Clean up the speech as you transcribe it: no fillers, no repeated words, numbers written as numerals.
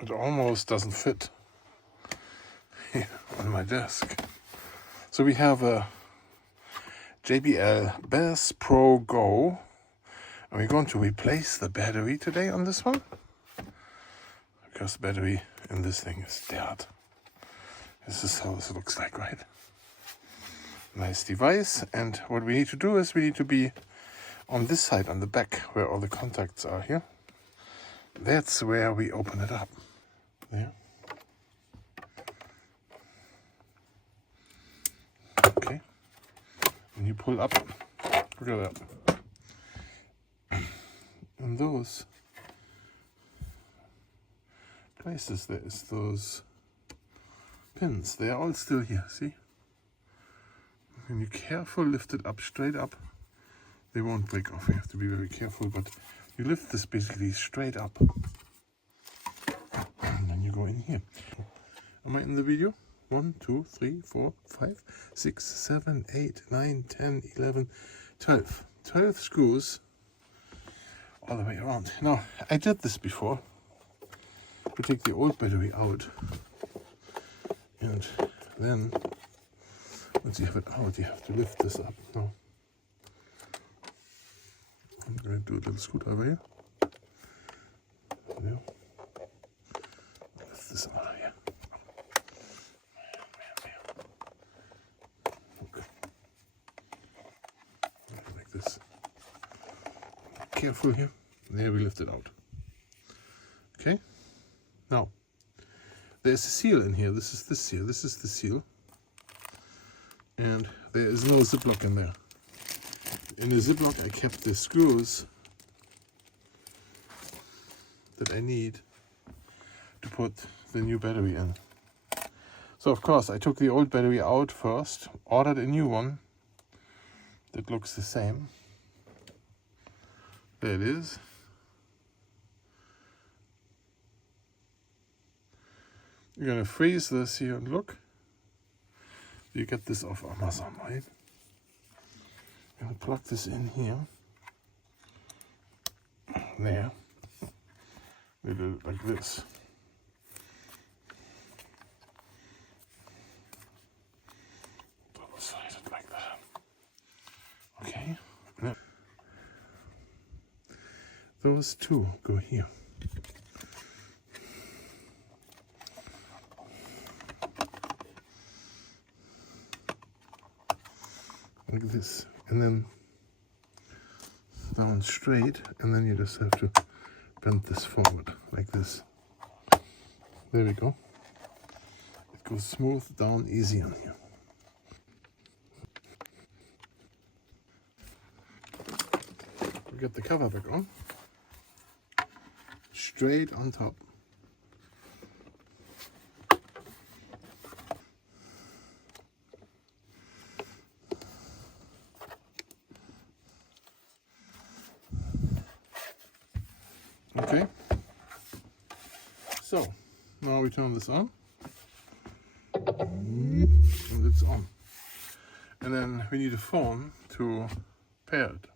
it almost doesn't fit here on my desk. So we have a JBL BASSPRO GO, and we're going to replace the battery today on this one, because the battery in this thing is dead. This is how this looks like, right? Nice device. And what we need to do is we need to be on this side, on the back, where all the contacts are here. That's where we open it up. There. Okay. And you pull up. Look at that. And those places, there is those pins. They are all still here, see? When you careful lift it up, straight up, they won't break off. You have to be very careful, but you lift this basically straight up. And then you go in here. Am I in the video? 1, 2, 3, 4, 5, 6, 7, 8, 9, 10, 11, 12. 12 screws all the way around. Now, I did this before. You take the old battery out, and then once you have it out, you have to lift this up. Now, I'm going to do a little screwdriver here. There. Lift this out of here. Okay. Like this. Careful here. There, we lift it out. Okay. Now, there's a seal in here. This is the seal. This is the seal. And there is no ziplock in there. In the ziplock I kept the screws that I need to put the new battery in. So of course I took the old battery out first, ordered a new one that looks the same. There it is. You're gonna freeze this here and look. You get this off Amazon, right? I'm gonna plug this in here. There. We do it like this. Double-sided like that. Okay. Now, those two go here. Like this, and then down straight, and then you just have to bend this forward like this. There we go. It goes smooth down, easy on here. We get the cover back on, straight on top. Okay, so now we turn this on, and it's on. And then we need a phone to pair it.